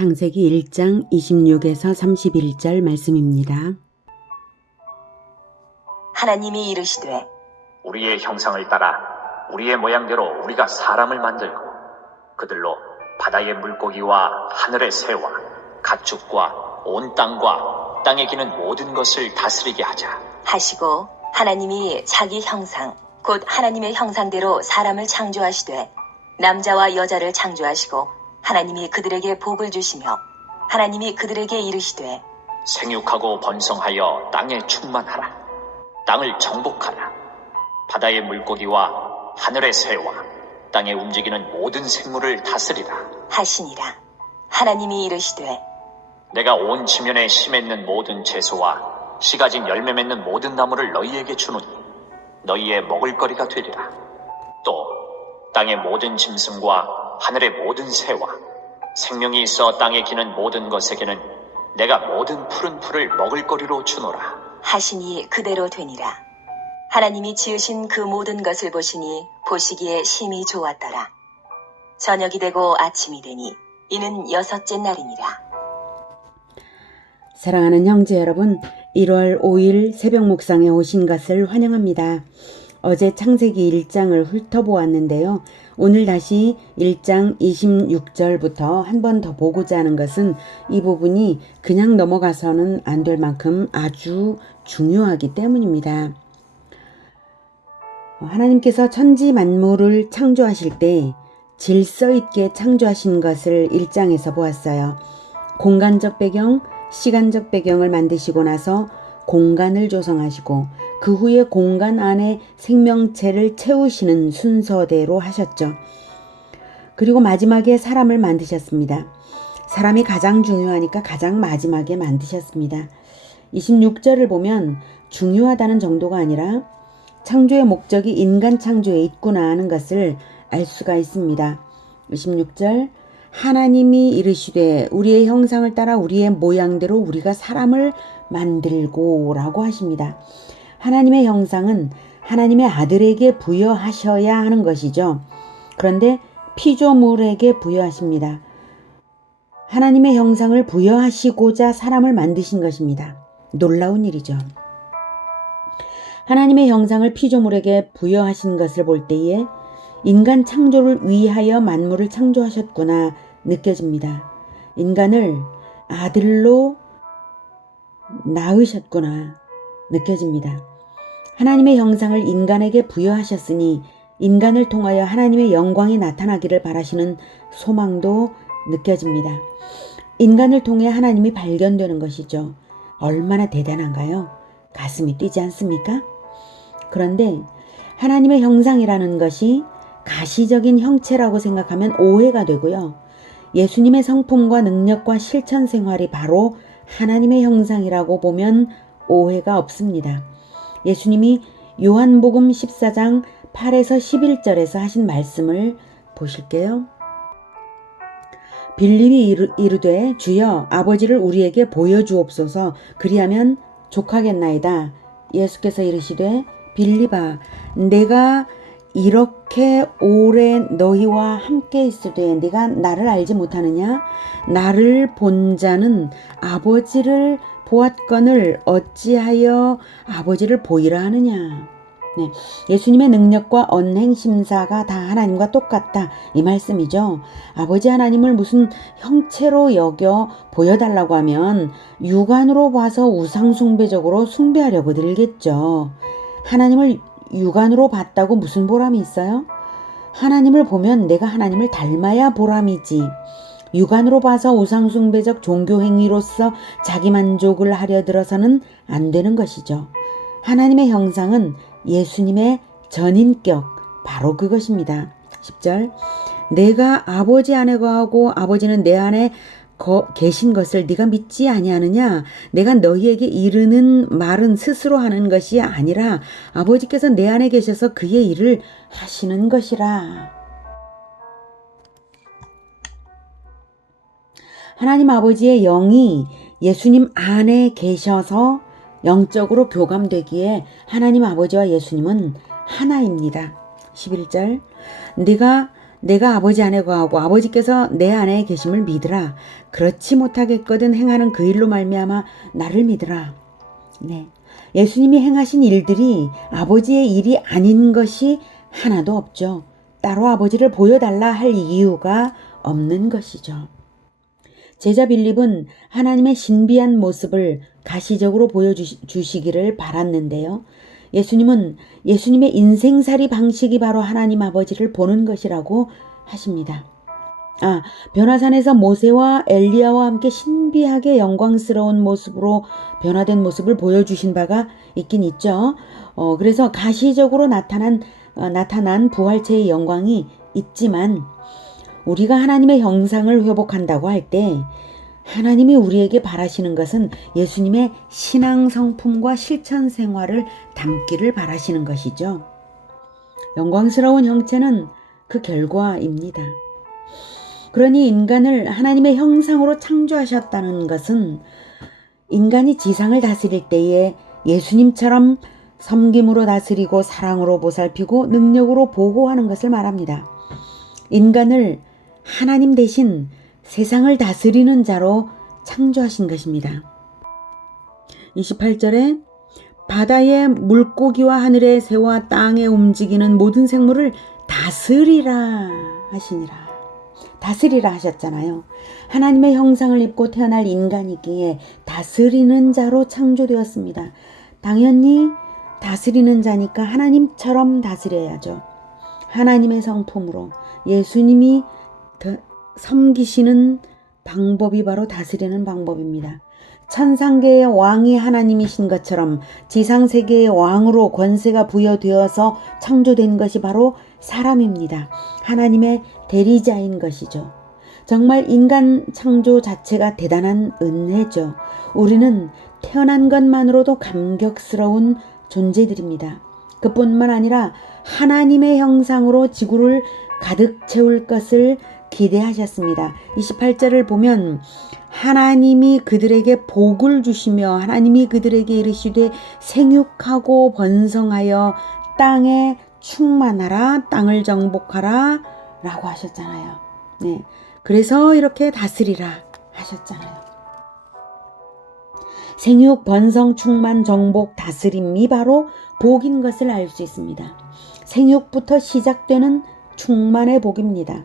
창세기 1장 26에서 31절 말씀입니다. 하나님이 이르시되 우리의 형상을 따라 우리의 모양대로 우리가 사람을 만들고 그들로 바다의 물고기와 하늘의 새와 가축과 온 땅과 땅에 기는 모든 것을 다스리게 하자 하시고 하나님이 자기 형상 곧 하나님의 형상대로 사람을 창조하시되 남자와 여자를 창조하시고 하나님이 그들에게 복을 주시며 하나님이 그들에게 이르시되 생육하고 번성하여 땅에 충만하라 땅을 정복하라 바다의 물고기와 하늘의 새와 땅에 움직이는 모든 생물을 다스리라 하시니라. 하나님이 이르시되 내가 온 지면에 씨 맺는 모든 채소와 씨 가진 열매 맺는 모든 나무를 너희에게 주노니 너희의 먹을거리가 되리라. 또 땅의 모든 짐승과 하늘의 모든 새와 생명이 있어 땅에 기는 모든 것에게는 내가 모든 푸른 풀을 먹을거리로 주노라. 하시니 그대로 되니라. 하나님이 지으신 그 모든 것을 보시니 보시기에 심히 좋았더라. 저녁이 되고 아침이 되니 이는 여섯째 날이니라. 사랑하는 형제 여러분, 1월 5일 새벽 묵상에 오신 것을 환영합니다. 어제 창세기 1장을 훑어보았는데요. 오늘 다시 1장 26절부터 한 번 더 보고자 하는 것은 이 부분이 그냥 넘어가서는 안 될 만큼 아주 중요하기 때문입니다. 하나님께서 천지 만물을 창조하실 때 질서 있게 창조하신 것을 1장에서 보았어요. 공간적 배경, 시간적 배경을 만드시고 나서 공간을 조성하시고 그 후에 공간 안에 생명체를 채우시는 순서대로 하셨죠. 그리고 마지막에 사람을 만드셨습니다. 사람이 가장 중요하니까 가장 마지막에 만드셨습니다. 26절을 보면 중요하다는 정도가 아니라 창조의 목적이 인간 창조에 있구나 하는 것을 알 수가 있습니다. 26절 하나님이 이르시되 우리의 형상을 따라 우리의 모양대로 우리가 사람을 만들고 라고 하십니다. 하나님의 형상은 하나님의 아들에게 부여하셔야 하는 것이죠. 그런데 피조물에게 부여하십니다. 하나님의 형상을 부여하시고자 사람을 만드신 것입니다. 놀라운 일이죠. 하나님의 형상을 피조물에게 부여하신 것을 볼 때에 인간 창조를 위하여 만물을 창조하셨구나 느껴집니다. 인간을 아들로 낳으셨구나 느껴집니다. 하나님의 형상을 인간에게 부여하셨으니 인간을 통하여 하나님의 영광이 나타나기를 바라시는 소망도 느껴집니다. 인간을 통해 하나님이 발견되는 것이죠. 얼마나 대단한가요? 가슴이 뛰지 않습니까? 그런데 하나님의 형상이라는 것이 가시적인 형체라고 생각하면 오해가 되고요. 예수님의 성품과 능력과 실천 생활이 바로 하나님의 형상이라고 보면 오해가 없습니다. 예수님이 요한복음 14장 8에서 11절에서 하신 말씀을 보실게요. 빌립이 이르되 주여 아버지를 우리에게 보여주옵소서 그리하면 족하겠나이다. 예수께서 이르시되 빌립아 내가 이렇게 오래 너희와 함께 있으되 네가 나를 알지 못하느냐? 나를 본 자는 아버지를 보았거늘 어찌하여 아버지를 보이라 하느냐? 네, 예수님의 능력과 언행심사가 다 하나님과 똑같다 이 말씀이죠. 아버지 하나님을 무슨 형체로 여겨 보여달라고 하면 육안으로 봐서 우상숭배적으로 숭배하려고 들겠죠. 하나님을 육안으로 봤다고 무슨 보람이 있어요? 하나님을 보면 내가 하나님을 닮아야 보람이지. 육안으로 봐서 우상숭배적 종교행위로서 자기만족을 하려 들어서는 안 되는 것이죠. 하나님의 형상은 예수님의 전인격 바로 그것입니다. 10절 내가 아버지 안에 거하고 아버지는 내 안에 계신 것을 네가 믿지 아니하느냐? 내가 너희에게 이르는 말은 스스로 하는 것이 아니라 아버지께서 내 안에 계셔서 그의 일을 하시는 것이라. 하나님 아버지의 영이 예수님 안에 계셔서 영적으로 교감되기에 하나님 아버지와 예수님은 하나입니다. 11절 네가 내가 아버지 안에 거하고 아버지께서 내 안에 계심을 믿으라. 그렇지 못하겠거든 행하는 그 일로 말미암아 나를 믿으라. 네. 예수님이 행하신 일들이 아버지의 일이 아닌 것이 하나도 없죠. 따로 아버지를 보여달라 할 이유가 없는 것이죠. 제자 빌립은 하나님의 신비한 모습을 가시적으로 보여주시기를 바랐는데요. 예수님은 예수님의 인생살이 방식이 바로 하나님 아버지를 보는 것이라고 하십니다. 변화산에서 모세와 엘리야와 함께 신비하게 영광스러운 모습으로 변화된 모습을 보여주신 바가 있긴 있죠. 그래서 가시적으로 나타난 부활체의 영광이 있지만 우리가 하나님의 형상을 회복한다고 할 때 하나님이 우리에게 바라시는 것은 예수님의 신앙 성품과 실천 생활을 담기를 바라시는 것이죠. 영광스러운 형체는 그 결과입니다. 그러니 인간을 하나님의 형상으로 창조하셨다는 것은 인간이 지상을 다스릴 때에 예수님처럼 섬김으로 다스리고 사랑으로 보살피고 능력으로 보호하는 것을 말합니다. 인간을 하나님 대신 세상을 다스리는 자로 창조하신 것입니다. 28절에 바다의 물고기와 하늘의 새와 땅에 움직이는 모든 생물을 다스리라 하시니라. 다스리라 하셨잖아요. 하나님의 형상을 입고 태어날 인간이기에 다스리는 자로 창조되었습니다. 당연히 다스리는 자니까 하나님처럼 다스려야죠. 하나님의 성품으로 예수님이 섬기시는 방법이 바로 다스리는 방법입니다. 천상계의 왕이 하나님이신 것처럼 지상세계의 왕으로 권세가 부여되어서 창조된 것이 바로 사람입니다. 하나님의 대리자인 것이죠. 정말 인간 창조 자체가 대단한 은혜죠. 우리는 태어난 것만으로도 감격스러운 존재들입니다. 그뿐만 아니라 하나님의 형상으로 지구를 가득 채울 것을 기대하셨습니다. 28절을 보면 하나님이 그들에게 복을 주시며 하나님이 그들에게 이르시되 생육하고 번성하여 땅에 충만하라, 땅을 정복하라 라고 하셨잖아요. 네, 그래서 이렇게 다스리라 하셨잖아요. 생육, 번성, 충만, 정복, 다스림이 바로 복인 것을 알 수 있습니다. 생육부터 시작되는 충만의 복입니다.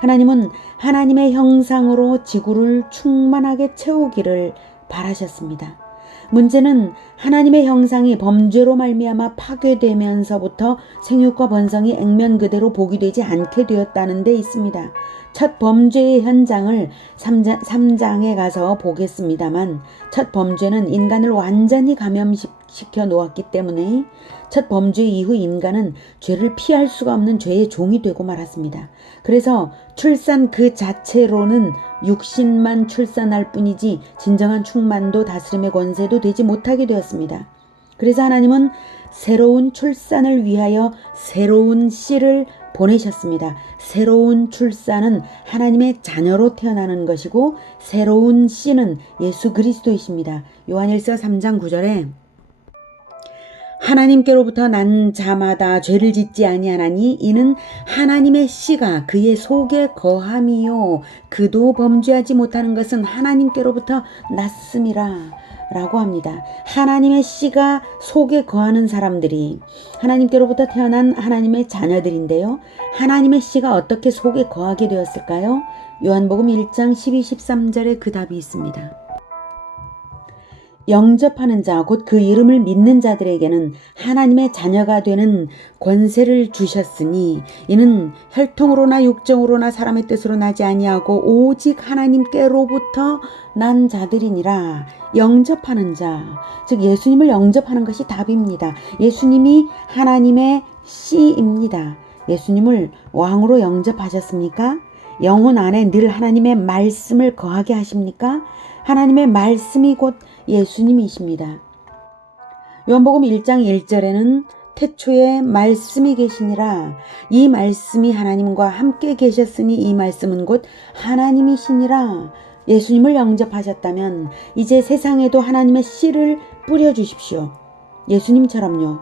하나님은 하나님의 형상으로 지구를 충만하게 채우기를 바라셨습니다. 문제는 하나님의 형상이 범죄로 말미암아 파괴되면서부터 생육과 번성이 액면 그대로 복이 되지 않게 되었다는 데 있습니다. 첫 범죄의 현장을 3장에 가서 보겠습니다만 첫 범죄는 인간을 완전히 감염시켜 놓았기 때문에 첫 범죄 이후 인간은 죄를 피할 수가 없는 죄의 종이 되고 말았습니다. 그래서 출산 그 자체로는 육신만 출산할 뿐이지 진정한 충만도 다스림의 권세도 되지 못하게 되었습니다. 그래서 하나님은 새로운 출산을 위하여 새로운 씨를 보내셨습니다. 새로운 출산은 하나님의 자녀로 태어나는 것이고 새로운 씨는 예수 그리스도이십니다. 요한일서 3장 9절에 하나님께로부터 난 자마다 죄를 짓지 아니하나니 이는 하나님의 씨가 그의 속에 거함이요 그도 범죄하지 못하는 것은 하나님께로부터 났음이라 라고 합니다. 하나님의 씨가 속에 거하는 사람들이 하나님께로부터 태어난 하나님의 자녀들인데요. 하나님의 씨가 어떻게 속에 거하게 되었을까요? 요한복음 1장 12, 13절에 그 답이 있습니다. 영접하는 자, 곧 그 이름을 믿는 자들에게는 하나님의 자녀가 되는 권세를 주셨으니 이는 혈통으로나 육정으로나 사람의 뜻으로 나지 아니하고 오직 하나님께로부터 난 자들이니라. 영접하는 자, 즉 예수님을 영접하는 것이 답입니다. 예수님이 하나님의 씨입니다. 예수님을 왕으로 영접하셨습니까? 영혼 안에 늘 하나님의 말씀을 거하게 하십니까? 하나님의 말씀이 곧 예수님이십니다. 요한복음 1장 1절에는 태초에 말씀이 계시니라. 이 말씀이 하나님과 함께 계셨으니 이 말씀은 곧 하나님이시니라. 예수님을 영접하셨다면 이제 세상에도 하나님의 씨를 뿌려주십시오. 예수님처럼요.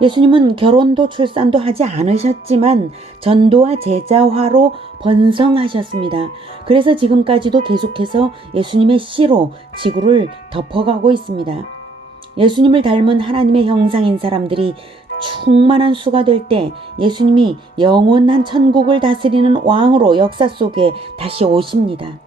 예수님은 결혼도 출산도 하지 않으셨지만 전도와 제자화로 번성하셨습니다. 그래서 지금까지도 계속해서 예수님의 씨로 지구를 덮어가고 있습니다. 예수님을 닮은 하나님의 형상인 사람들이 충만한 수가 될 때 예수님이 영원한 천국을 다스리는 왕으로 역사 속에 다시 오십니다.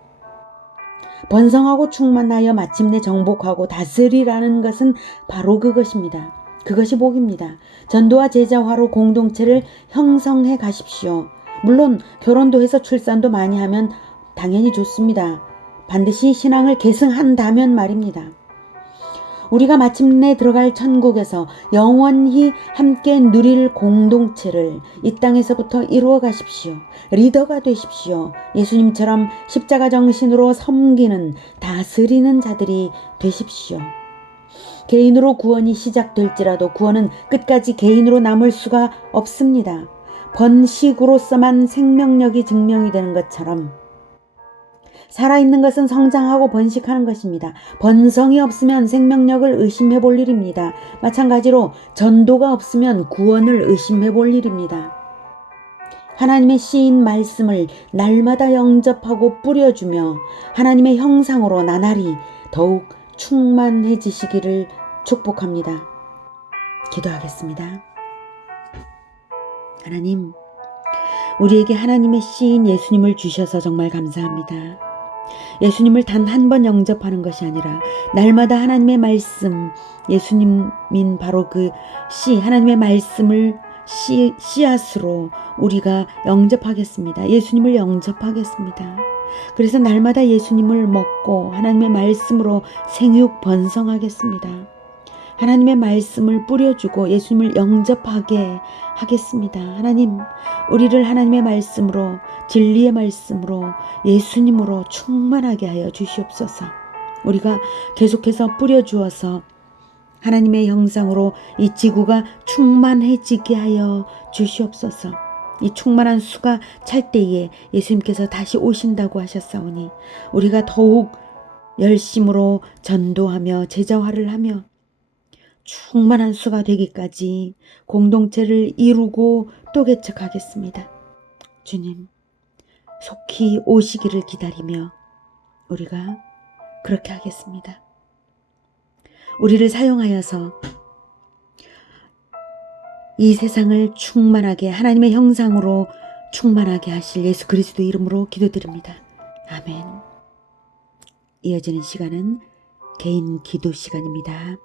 번성하고 충만하여 마침내 정복하고 다스리라는 것은 바로 그것입니다. 그것이 복입니다. 전도와 제자화로 공동체를 형성해 가십시오. 물론 결혼도 해서 출산도 많이 하면 당연히 좋습니다. 반드시 신앙을 계승한다면 말입니다. 우리가 마침내 들어갈 천국에서 영원히 함께 누릴 공동체를 이 땅에서부터 이루어 가십시오. 리더가 되십시오. 예수님처럼 십자가 정신으로 섬기는 다스리는 자들이 되십시오. 개인으로 구원이 시작될지라도 구원은 끝까지 개인으로 남을 수가 없습니다. 번식으로서만 생명력이 증명이 되는 것처럼 살아있는 것은 성장하고 번식하는 것입니다. 번성이 없으면 생명력을 의심해 볼 일입니다. 마찬가지로 전도가 없으면 구원을 의심해 볼 일입니다. 하나님의 씨인 말씀을 날마다 영접하고 뿌려주며 하나님의 형상으로 나날이 더욱 충만해지시기를 축복합니다. 기도하겠습니다. 하나님, 우리에게 하나님의 씨인 예수님을 주셔서 정말 감사합니다. 예수님을 단 한 번 영접하는 것이 아니라 날마다 하나님의 말씀, 예수님인 바로 그 씨, 하나님의 말씀을 씨앗으로 우리가 영접하겠습니다. 예수님을 영접하겠습니다. 그래서 날마다 예수님을 먹고 하나님의 말씀으로 생육 번성하겠습니다. 하나님의 말씀을 뿌려주고 예수님을 영접하게 하겠습니다. 하나님, 우리를 하나님의 말씀으로, 진리의 말씀으로, 예수님으로 충만하게 하여 주시옵소서. 우리가 계속해서 뿌려주어서 하나님의 형상으로 이 지구가 충만해지게 하여 주시옵소서. 이 충만한 수가 찰 때에 예수님께서 다시 오신다고 하셨사오니 우리가 더욱 열심으로 전도하며 제자화를 하며 충만한 수가 되기까지 공동체를 이루고 또 개척하겠습니다. 주님, 속히 오시기를 기다리며 우리가 그렇게 하겠습니다. 우리를 사용하여서 이 세상을 충만하게 하나님의 형상으로 충만하게 하실 예수 그리스도 이름으로 기도드립니다. 아멘. 이어지는 시간은 개인 기도 시간입니다.